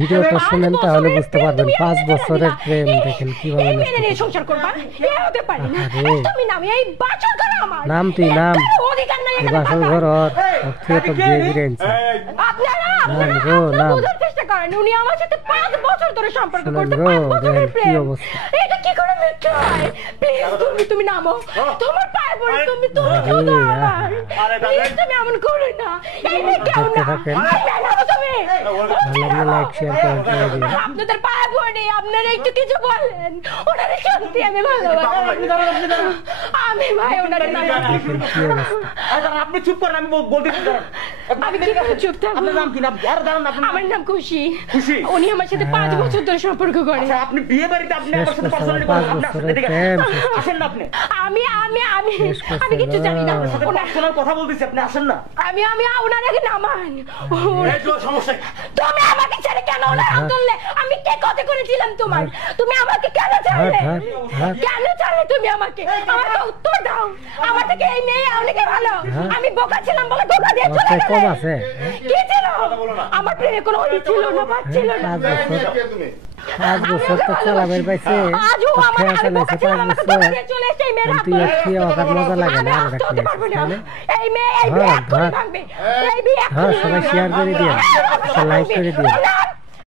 ভিডিওটা শুনেন তাহলে বুঝতে পারবেন 5 বছরের প্রেম দেখেন কিভাবে সংসার করবা এ হতে পারে না তুমি নাম এই বাছর ঘর আমার নাম তুই নাম অধিকার নাই বাছর ঘর ওকে তো বিয়ে দিয়েছে আপনারা বুঝার চেষ্টা করেন উনি আমার সাথে 5 বছর ধরে সম্পর্ক করতে 5 বছরের প্রেম এটা কি করে মিথ্যা হয় প্লিজ তুমি নামো তোমার পায়ে পড়ে তুমি শুধু আমার প্লিজ তুমি এমন করো না এই যে কেউ না নামো তুমি লাইক শেয়ার করে দিন আপনাদের পায়ে পড়ে আপনারা একটু কিছু বলেন ওনারে সত্যি আমি ভালোবাসি আমি ভাই ওনারে না আপনি চুপ করেন আমি বলতে আমি কি করে চুপ থাকবো আপনার নাম কি নাম আর দাঁড়ান আপনি আমার নাম খুশি খুশি উনি আমার সাথে 5 বছর ধরে সম্পর্ক করে আচ্ছা আপনি বিয়ে বাড়িতে আপনি আমার সাথে পার্সোনালি আসেন না আপনি আমি কিছু জানি না ওনার পার্সোনাল কথা বলতেছি আপনি আসেন না আমি ওনার আগে নামান এই তো সমস্যা তুমি আমাকে ছেড়ে কেন ওনার হাত ধরলে আমি কে কথা করেছিলাম তোমার তুমি আমাকে কেন ছাড়লে কেন ছাড়লে তুমি আমাকে উত্তর দাও আমার থেকে এই মেয়ে অনেকে ভালো আমি বোকা ছিলাম বলে ধোকা দিয়ে চলে গেলে কম আছে কি ছিল আমার প্রেমে কোনো অলি ছিল না বাদ ছিল না 5 বছর তো চালাবের পাইছে আজও আমার বোকা ছিলাম আমাকে ধোকা দিয়ে চলে এসে এই মেয়ের হাত তুই কি ওকার মজা লাগে না আর রাখতে এই মেয়ে এই বিয়ে ভাঙবে এই বিয়ে সবাই শেয়ার করে দিও লাইক করে দিও